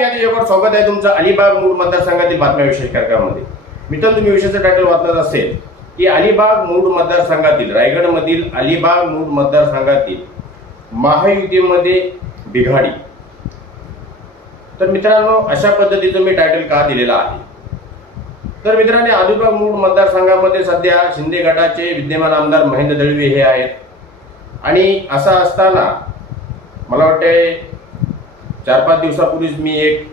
मी स्वागत आहे तुमचं. अलिबाग मूळ मतदारसंघातील बातम्या विशेष कार्यक्रमामध्ये. मित्रांनो तुम्ही विषयाचं टायटल वाचणार असेल की अलिबाग मूळ मतदारसंघातील रायगडमधील अलिबाग मूळ मतदारसंघातील महायुतीमध्ये बिघाडी. तर मित्रांनो अशा पद्धतीचं मी टायटल का दिलेला आहे? तर मित्रांनो अलिबाग मूळ मतदारसंघामध्ये सध्या शिंदे गटाचे विद्यमान आमदार महेंद्र दळवे हे आहेत. आणि असं असताना मला वाटते चार पाच दिवसापूर्वीच मी एक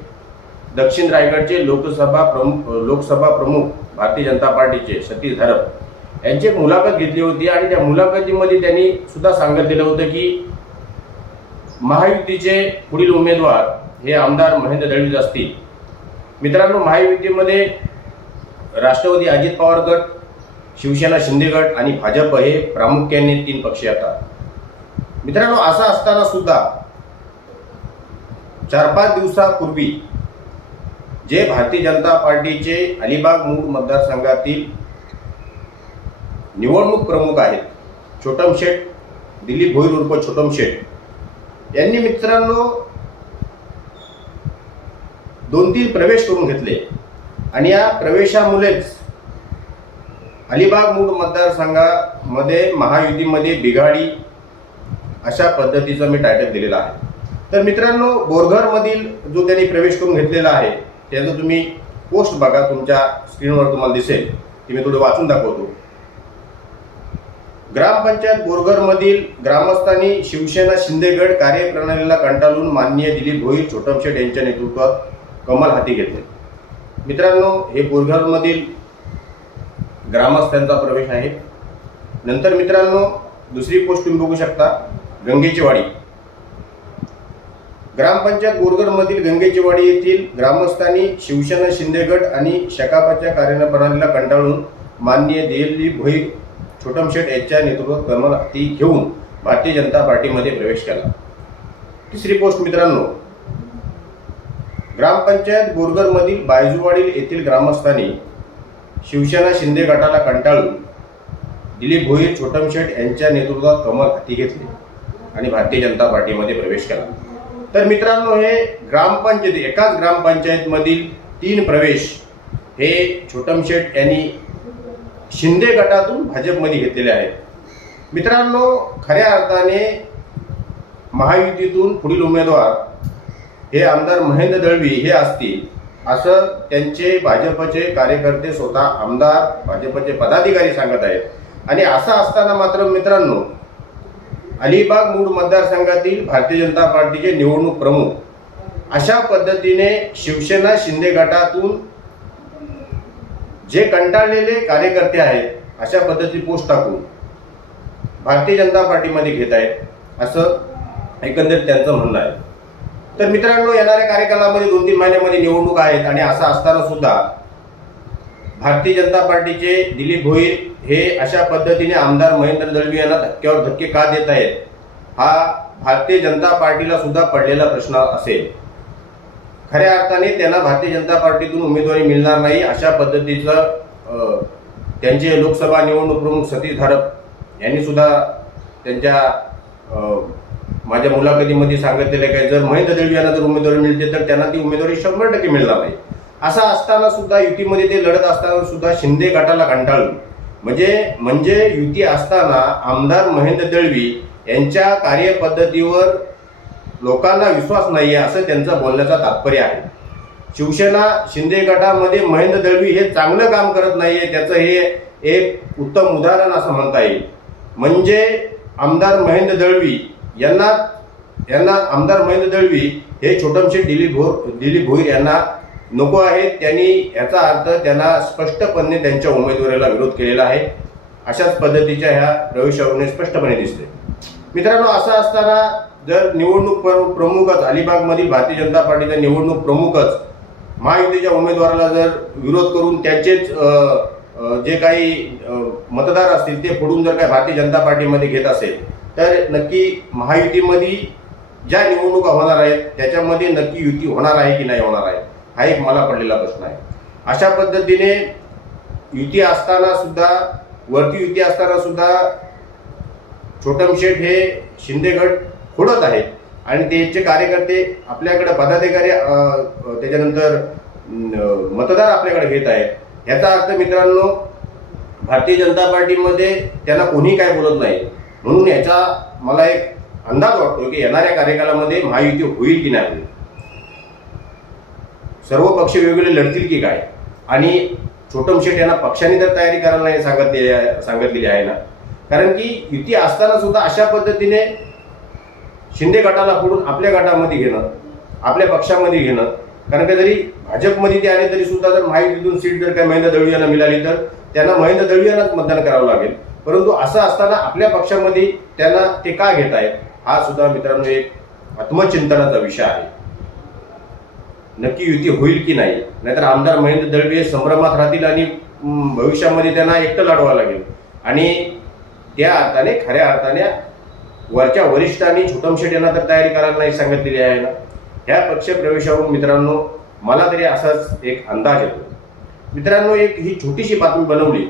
दक्षिण रायगडचे लोकसभा प्रमुख लोकसभा प्रमुख भारतीय जनता पार्टीचे सतीश धरप यांची एक मुलाखत घेतली होती आणि त्या मुलाखतीमध्ये त्यांनी सुद्धा सांगितलेलं होतं की महायुतीचे पुढील उमेदवार हे आमदार महेंद्र दळवीज असतील. मित्रांनो महायुतीमध्ये राष्ट्रवादी अजित पवार गट शिवसेना शिंदे गट आणि भाजप हे प्रामुख्याने तीन पक्ष येतात. मित्रांनो असं असताना सुद्धा चार पाच दिवसापूर्वी जे भारतीय जनता पार्टीचे अलिबाग मूळ मतदारसंघातील निवडणूक प्रमुख आहेत छोटम शेठ दिलीप भोईर उर्फ छोटम शेठ यांनी मित्रांनो दोन तीन प्रवेश करून घेतले. आणि या प्रवेशामुळेच अलिबाग मूळ मतदारसंघामध्ये महायुतीमध्ये बिघाडी अशा पद्धतीचं मी टायटल दिलेलं आहे. तर मित्रांनो बोरघरमधील जो त्यांनी प्रवेश करून घेतलेला आहे त्याचं तुम्ही पोस्ट बघा तुमच्या स्क्रीनवर तुम्हाला दिसेल. ती मी थोडं वाचून दाखवतो. ग्रामपंचायत बोरघरमधील ग्रामस्थांनी शिवसेना शिंदेगड कार्यप्रणालीला कंटाळून माननीय दिलीप भोईर छोटमशेठ यांच्या नेतृत्वात कमल हाती घेतले. मित्रांनो हे बोरघरमधील ग्रामस्थांचा प्रवेश आहे. नंतर मित्रांनो दुसरी पोस्ट तुम्ही बघू शकता गंगेचीवाडी. ग्रामपंचायत बोरगडमधील गंगेचीवाडी येथील ग्रामस्थांनी शिवसेना शिंदेगड आणि शकापाच्या कार्यप्रणालीला कंटाळून माननीय देहली भोईर छोटमशेठ यांच्या नेतृत्वात कर्मती घेऊन भारतीय जनता पार्टीमध्ये प्रवेश केला. तिसरी पोस्ट मित्रांनो ग्रामपंचायत बोरगडमधील बायजूवाडील येथील ग्रामस्थांनी शिवसेना शिंदे गटाला कंटाळून दिलीप भोईर छोटमशेठ यांच्या नेतृत्वात कमल हाती घेतली आणि भारतीय जनता पार्टीमध्ये प्रवेश केला. तर मित्रांनो हे ग्रामपंचायत एकाच ग्रामपंचायतमधील तीन प्रवेश हे छोटमशेठ यांनी शिंदे गटातून भाजपमध्ये घेतलेले आहेत. मित्रांनो खऱ्या अर्थाने महायुतीतून पुढील उमेदवार हे आमदार महेंद्र दळवी हे असतील असं त्यांचे भाजपचे कार्यकर्ते स्वतः आमदार भाजपचे पदाधिकारी सांगत आहेत. आणि असं असताना मात्र मित्रांनो अलिबाग मूळ मतदारसंघातील भारतीय जनता पार्टीचे निवडणूक प्रमुख. अशा पद्धतीने शिवसेना शिंदे गटातून जे कंटाळलेले कार्यकर्ते आहेत अशा पद्धती पोस्ट टाकून भारतीय जनता पार्टीमध्ये घेत आहेत असं एकंदरीत त्यांचं म्हणणं आहे. तर मित्रांनो येणाऱ्या कार्यकालामध्ये दोन तीन महिन्यामध्ये निवडणूक आहेत आणि असं असताना सुद्धा भारतीय जनता पार्टीचे दिलीप भोईर हे अशा पद्धतीने आमदार महेंद्र दळवी यांना धक्क्यावर धक्के का देत आहेत हा भारतीय जनता पार्टीला सुद्धा पडलेला प्रश्न असेल. खऱ्या अर्थाने त्यांना भारतीय जनता पार्टीतून उमेदवारी मिळणार नाही अशा पद्धतीचं त्यांचे लोकसभा निवडणूक प्रमुख सतीश धारप यांनी सुद्धा त्यांच्या माझ्या मुलाखतीमध्ये सांगितलेलं काय जर महेंद्र दळवी यांना जर उमेदवारी मिळते तर त्यांना ती उमेदवारी शंभर टक्के मिळणार नाही. असं असताना सुद्धा युतीमध्ये ते लढत असताना सुद्धा शिंदे गटाला कंटाळून. म्हणजे म्हणजे युती असताना आमदार महेंद्र दळवी यांच्या कार्यपद्धतीवर लोकांना विश्वास नाही आहे असं त्यांचं बोलण्याचा तात्पर्य आहे. शिवसेना शिंदे गटामध्ये महेंद्र दळवी हे चांगलं काम करत नाही आहे त्याचं हे एक उत्तम उदाहरण असं म्हणता येईल. म्हणजे आमदार महेंद्र दळवी यांना यांना आमदार महेंद्र दळवी हे छोटमशे दिलीप भो दिलीप भोईर यांना नको आहे त्यांनी याचा अर्थ त्यांना स्पष्टपणे त्यांच्या उमेदवारीला विरोध केलेला आहे. अशाच पद्धतीच्या ह्या प्रवेशावरून स्पष्टपणे दिसते मित्रांनो असं असताना जर निवडणूक प्रमुखच अलिबागमधील भारतीय जनता पार्टीचा निवडणूक प्रमुखच महायुतीच्या उमेदवाराला जर विरोध करून त्याचेच जे काही मतदार असतील ते फोडून जर काही भारतीय जनता पार्टीमध्ये घेत असेल तर नक्की महायुतीमध्ये ज्या निवडणुका होणार आहेत त्याच्यामध्ये नक्की युती होणार आहे की नाही होणार आहे? हा एक मला पडलेला प्रश्न आहे. अशा पद्धतीने युती असताना सुद्धा वरती युती असताना सुद्धा छोटम शेठ हे शिंदेगड खोडत फोडत आहेत. आणि त्यांचे कार्यकर्ते आपल्याकडे पदाधिकारी त्याच्यानंतर मतदार आपल्याकडे घेत आहेत. याचा अर्थ मित्रांनो भारतीय जनता पार्टीमध्ये त्यांना कोणी काय बोलत नाही. म्हणून याचा मला एक अंदाज वाटतो की येणाऱ्या कार्यकालामध्ये महायुती होईल की नाही होईल. सर्व पक्ष वेगवेगळे लढतील की काय? आणि छोटम शेठ यांना पक्षाने तर तयारी करायला नाही सांगितलेली आहे सांगितलेली आहे ना? कारण की युती असताना सुद्धा अशा पद्धतीने शिंदे गटाला फोडून आपल्या गटामध्ये घेणं आपल्या पक्षामध्ये घेणं कारण का जरी भाजपमध्ये ते आले तरी सुद्धा जर महायुतीतून सीट जर काही महेंद्र दळवी यांना मिळाली तर त्यांना महेंद्र दळवी यांनाच मतदान करावं लागेल. परंतु असं असताना आपल्या पक्षामध्ये त्यांना ते का घेत आहेत. हा सुद्धा मित्रांनो एक आत्मचिंतनाचा विषय आहे. नक्की युती होईल की नाही? नाहीतर आमदार महेंद्र दळवी हे संभ्रमात राहतील आणि भविष्यामध्ये त्यांना एकटं लढवावं लागेल. आणि त्या अर्थाने खऱ्या अर्थाने वरच्या वरिष्ठांनी छुटम शेट यांना तर तयारी करायला नाही सांगितलेली आहे ना? ह्या पक्षप्रवेशावरून मित्रांनो मला तरी असाच एक अंदाज येतो. मित्रांनो एक ही छोटीशी बातमी बनवली.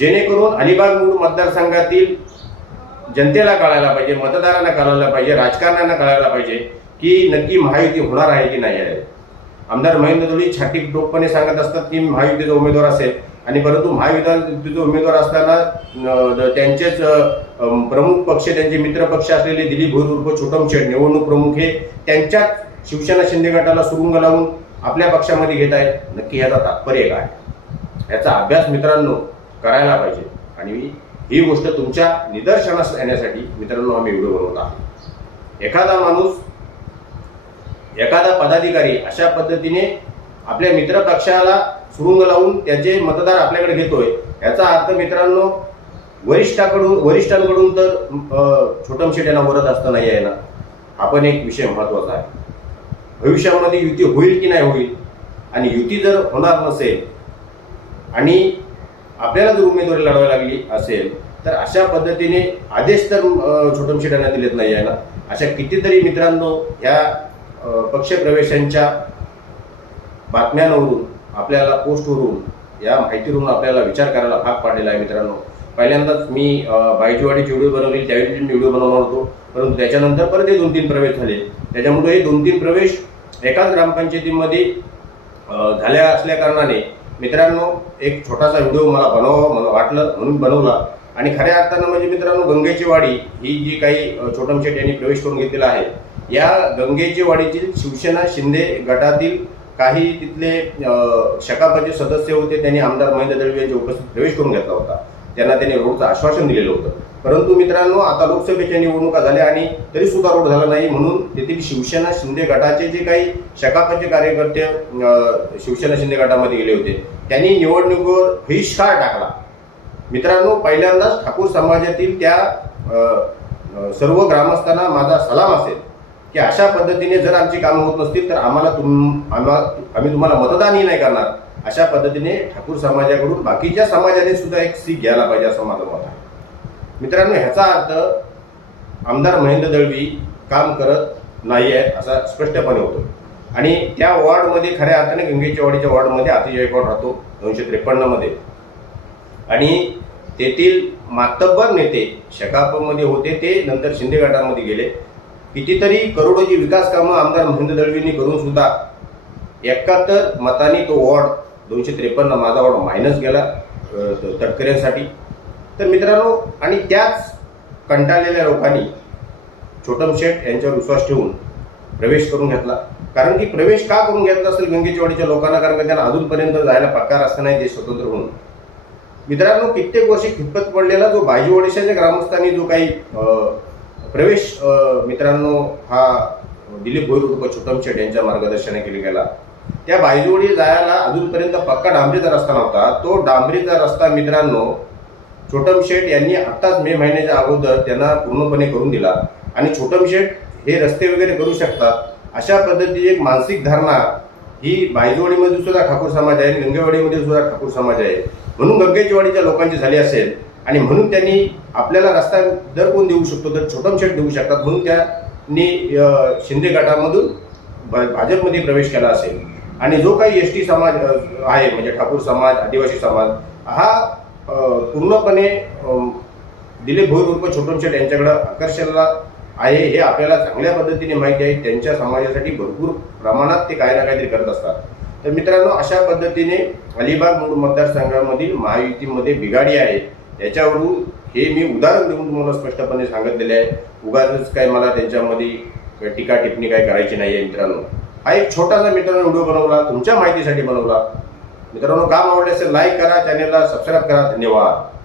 जेणेकरून अलिबाग मूळ मतदारसंघातील जनतेला कळायला पाहिजे मतदारांना कळायला पाहिजे राजकारण्यांना कळायला पाहिजे की नक्की महायुती होणार आहे की नाही आहे. आमदार महेंद्र जोडी छाटी टोकपणे सांगत असतात की महायुतीचा उमेदवार असेल. आणि परंतु महायुतीचा उमेदवार असताना त्यांचेच प्रमुख पक्ष त्यांचे मित्र पक्ष असलेले दिलीप भोर उर्फ छोटम शेठ निवडणूक प्रमुख हे त्यांच्याच शिवसेना शिंदे गटाला सुरुंग लावून आपल्या पक्षामध्ये घेत आहेत. नक्की याचा तात्पर्य काय? याचा अभ्यास मित्रांनो करायला पाहिजे. आणि ही गोष्ट तुमच्या निदर्शनास येण्यासाठी मित्रांनो आम्ही व्हिडिओ बनवत आहोत. एखादा माणूस एखादा पदाधिकारी अशा पद्धतीने आपल्या मित्र पक्षाला सुरुंग लावून त्याचे मतदार आपल्याकडे घेतोय. याचा अर्थ मित्रांनो वरिष्ठाकडून वरिष्ठांकडून तर छोटम शेट यांना वरत असतं नाही आहे ना? आपण एक विषय महत्त्वाचा आहे. भविष्यामध्ये युती होईल की नाही होईल? आणि युती जर होणार नसेल आणि आपल्याला जर उमेदवारी लढवावी लागली असेल तर अशा पद्धतीने आदेश तर छोटम शेट यांना दिलेत नाही आहे ना? अशा कितीतरी मित्रांनो ह्या पक्षप्रवेशांच्या बातम्यांवरून आपल्याला पोस्टवरून या माहितीवरून आपल्याला विचार करायला भाग पाडलेला आहे मित्रांनो. पहिल्यांदाच मी अं, बायजीवाडीची व्हिडिओ बनवली त्यावेळी मी व्हिडिओ बनवणार होतो. परंतु त्याच्यानंतर परत हे दोन तीन प्रवेश झाले. त्याच्यामुळे हे दोन तीन प्रवेश एकाच ग्रामपंचायतीमध्ये झाल्या असल्याकारणाने मित्रांनो एक छोटासा व्हिडिओ मला बनवावा मला वाटलं म्हणून बनवला. आणि खऱ्या अर्थानं म्हणजे मित्रांनो गंगेची वाडी ही जी काही छोटमशेट यांनी प्रवेश करून घेतलेला आहे या गंगेची वाडीतील शिवसेना शिंदे गटातील काही तिथले शकापाचे सदस्य होते त्यांनी आमदार महेंद्र दळवी यांच्या उपस्थित प्रवेश करून घेतला होता. त्यांना त्यांनी रोडचं आश्वासन दिलेलं होतं. परंतु मित्रांनो आता लोकसभेच्या निवडणुका झाल्या आणि तरी सुद्धा रोड झाला नाही म्हणून तेथील शिवसेना शिंदे गटाचे जे काही शकापाचे कार्यकर्ते शिवसेना शिंदे गटामध्ये गेले होते त्यांनी निवडणुकीवर बहिष्कार टाकला. मित्रांनो पहिल्यांदाच ठाकूर समाजातील त्या सर्व ग्रामस्थांना माझा सलाम असेल. की अशा पद्धतीने जर आमची कामं होत नसतील तर आम्हाला तुम आम्हाला आम्ही तुम्हाला मतदानही नाही करणार. अशा पद्धतीने ठाकूर समाजाकडून बाकीच्या समाजाने सुद्धा एक सीख घ्यायला पाहिजे असं माझं मत आहे. मित्रांनो ह्याचा अर्थ आमदार महेंद्र दळवी काम करत नाही आहेत असा स्पष्टपणे होतो. आणि त्या वॉर्डमध्ये खऱ्या अर्थाने गंगेच्या वाडीच्या वॉर्डमध्ये अतिशय गायकवाड राहतो? दोनशे त्रेपन्नमध्ये. आणि तेथील मातब्बर नेते शकापमध्ये होते ते नंतर शिंदे गटामध्ये गेले. कितीतरी करोडोची विकास कामं आमदार महेंद्र दळवींनी करून सुद्धा एकाहत्तर मतांनी तो वॉर्ड दोनशे त्रेपन्न माझा वॉर्ड मायनस गेला तटकऱ्यांसाठी. तर मित्रांनो आणि त्याच कंटाळलेल्या लोकांनी छोटम शेठ यांच्यावर विश्वास ठेवून प्रवेश करून घेतला. कारण की प्रवेश का करून घेतला असेल गंगेचवाडीच्या लोकांना? कारण त्यांना अजूनपर्यंत जायला पक्का रस्ता नाही देश स्वतंत्र होऊन. मित्रांनो कित्येक वर्षी खितपत पडलेला जो बायजी ओडिशाच्या ग्रामस्थांनी जो काही प्रवेश मित्रांनो हा दिलीप भोईर उर्फ छोटम शेठ यांच्या मार्गदर्शनाखाली गेला. त्या बायजोडी जायला अजूनपर्यंत पक्का डांबरीचा रस्ता नव्हता. तो डांबरीचा रस्ता मित्रांनो छोटम शेठ यांनी आत्ताच मे महिन्याच्या अगोदर त्यांना पूर्णपणे करून दिला. आणि छोटम शेठ हे रस्ते वगैरे करू शकतात. अशा पद्धतीची एक मानसिक धारणा ही बायजवाडीमध्ये सुद्धा ठाकूर समाज आहे गंगेवाडीमध्ये सुद्धा ठाकूर समाज आहे. म्हणून गंगेचीवाडीच्या लोकांची झाली असेल. आणि म्हणून त्यांनी आपल्याला रस्ता दर कोण देऊ शकतो तर छोटम शेठ देऊ शकतात म्हणून त्यांनी शिंदे गटामधून भाजपमध्ये प्रवेश केला असेल. आणि जो काही एस टी समाज आहे म्हणजे ठाकूर समाज आदिवासी समाज हा पूर्णपणे दिलीप भोईर उर्फ छोटम शेठ आकर्षणाला आहे हे आपल्याला चांगल्या पद्धतीने माहिती आहे. त्यांच्या समाजासाठी भरपूर प्रमाणात ते काही ना काहीतरी करत असतात. तर मित्रांनो अशा पद्धतीने अलिबाग मूळ मतदारसंघामधील महायुतीमध्ये बिघाडी आहे. याच्यावरून हे मी उदाहरण देऊन तुम्हाला स्पष्टपणे सांगितलेले आहे. उगाच काय मला त्यांच्यामध्ये टीका टिप्पणी काय करायची नाही आहे मित्रांनो. हा एक छोटासा मित्रांनो व्हिडिओ बनवला तुमच्या माहितीसाठी बनवला. मित्रांनो काम आवडले असेल लाईक करा चॅनेलला सबस्क्राईब करा. धन्यवाद.